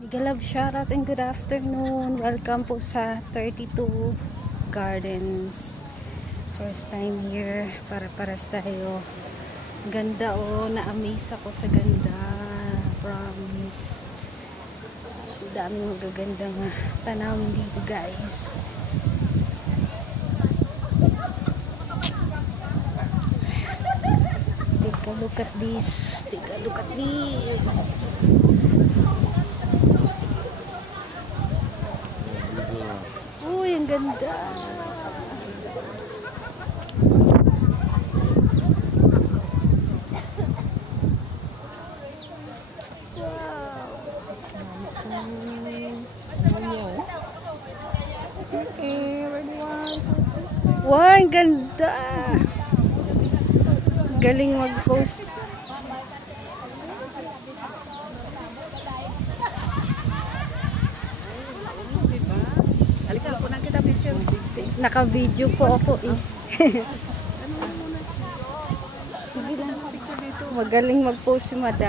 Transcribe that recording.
Galab, shoutout and good afternoon. Welcome po sa 32 Gardens. First time here. Para-paras tayo. Ganda na-amaze ako sa ganda. Promise. Daming magagandang tanawin dito, guys. Take a look at this. Take a look at this. Uy, ang ganda. Wow, ang ganda. Galing mag-post. Halika po na kita picture. Naka-video po ako eh. Magaling mag-post si madam.